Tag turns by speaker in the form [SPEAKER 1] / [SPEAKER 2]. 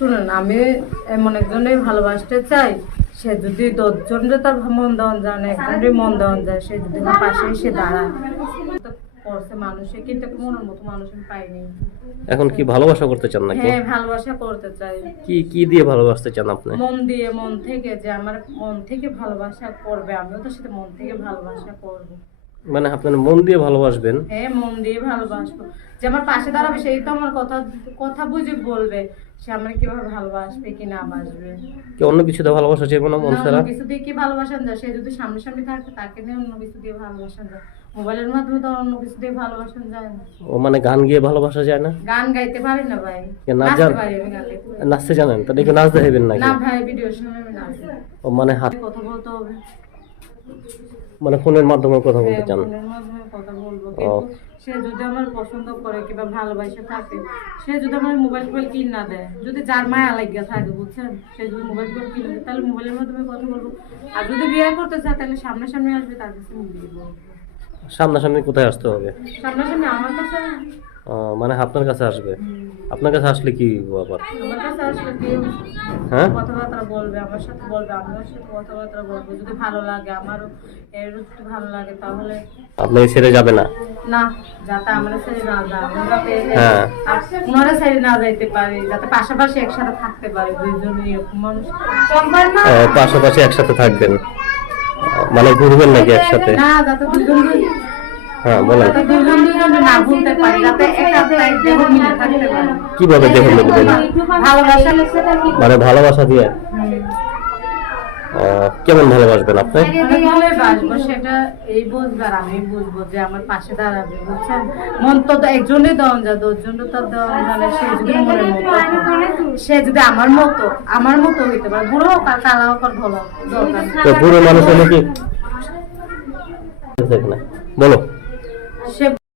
[SPEAKER 1] শুনুন আমি এমন একজনের ভালোবাসতে চাই সে যদি দশজনরে তার মন দেওয়ান যায় না একজনের মন দেওয়ান যায় সে যদি আমার পাশে এসে দাঁড়ায়। করছে মানুষে কিন্তু মনের মতো মানুষ আমি পাইনি।
[SPEAKER 2] এখন কি ভালোবাসা করতে চান নাকি?
[SPEAKER 1] হ্যাঁ ভালোবাসা করতে চাই।
[SPEAKER 2] কি কি দিয়ে ভালোবাসতে চান আপনি?
[SPEAKER 1] মন দিয়ে মন থেকে যে আমার মন থেকে ভালোবাসা করবে আমিও তো সেটা মন থেকে ভালোবাসা করব।
[SPEAKER 2] মানে আপনার মন দিয়ে ভালোবাসবেন।
[SPEAKER 1] হ্যাঁ মন দিয়ে ভালোবাসবো। যে আমার পাশে দাঁড়াবে সেই তো আমার কথা কথা বুঝে বলবে সে আমার কীভাবে ভালোবাসবে কি না বাসবে।
[SPEAKER 2] কি অন্য কিছুতে ভালোবাসা চাইব না মন
[SPEAKER 1] না,
[SPEAKER 2] ছাড়া?
[SPEAKER 1] কিছু দিয়ে কি ভালোবাসান যায় সে যদি সামনে সামনে থাকে তাকে নিয়ে অন্য কিছু দিয়ে ভালোবাসান যায় মোবাইলের মাধ্যমে তো অন্য কিছু দিয়ে ভালোবাসান যায় না।
[SPEAKER 2] ও মানে গান গিয়ে ভালোবাসা যায় না?
[SPEAKER 1] গান গাইতে পারি না ভাই।
[SPEAKER 2] নাচ জান? নাচতে জানেন? তাহলে কি নাচ দেখাবেন নাকি?
[SPEAKER 1] না ভাই ভিডিওর সময় আমি নাচি।
[SPEAKER 2] ও মানে হাত
[SPEAKER 1] কথা বলতে হবে।
[SPEAKER 2] মানে ফোনের মাধ্যমে কথা বলতে
[SPEAKER 1] হ্যাঁ,
[SPEAKER 2] চান?
[SPEAKER 1] সে যদি আমার পছন্দ করে কিংবা ভালোবাসে থাকে সে যদি আমার মোবাইল টোবাইল কিন না দেয় যদি যার মায়া লাগিয়ে থাকে বুঝছেন? সে যদি মোবাইল টোবাইল কিনে দেয় তাহলে মোবাইলের মাধ্যমে কথা বলব। আর যদি বিয়ে করতে চায় তাহলে সামনাসামনি আসবে তার কাছে
[SPEAKER 2] সামনাসামনি কোথায় আসতে হবে?
[SPEAKER 1] সামনাসামনি আমার কাছে
[SPEAKER 2] মানে আপনার কাছে আসবে? আপনার কাছে আসলে কি
[SPEAKER 1] ব্যাপার?
[SPEAKER 2] হ্যাঁ?
[SPEAKER 1] কথাবার্তা বলবে আমার সাথে বলবে আমিও সাথে কথাবার্তা বলব যদি ভালো লাগে আমারও এর যদি ভালো লাগে তাহলে
[SPEAKER 2] আপনি ছেড়ে যাবে না?
[SPEAKER 1] না যাতে আমরা ছেড়ে না যায় আমরা
[SPEAKER 2] হ্যাঁ।
[SPEAKER 1] ওনারা ছেড়ে না যাইতে পারি যাতে পাশাপাশি একসাথে থাকতে পারে দুইজন এরকম মানুষ।
[SPEAKER 2] পাশাপাশি একসাথে থাকবেন। মানে ঘুরবেন নাকি একসাথে?
[SPEAKER 1] না যাতে দুজন
[SPEAKER 2] হ্যাঁ বলেন।
[SPEAKER 1] দেহ
[SPEAKER 2] কীভাবে লিখবেন
[SPEAKER 1] ভালোবাসা
[SPEAKER 2] মানে ভালোবাসা দিয়ে? কেমন ভালোবাসবেন আপনি?
[SPEAKER 1] সেটা এই বুঝবে আর আমি বুঝব যে আমার পাশে দাঁড়াবে বুঝছেন মন তো একজনই দেওয়ান যায় দশজন তো তার দেওয়ান যায় সে যদি মনের মতো সে যদি আমার মতো আমার মতো হইতে পারে বুড়ো হোক আর কালা হোক আর ভালো হোক,
[SPEAKER 2] বুড়ো মানুষ। বলো।
[SPEAKER 1] সে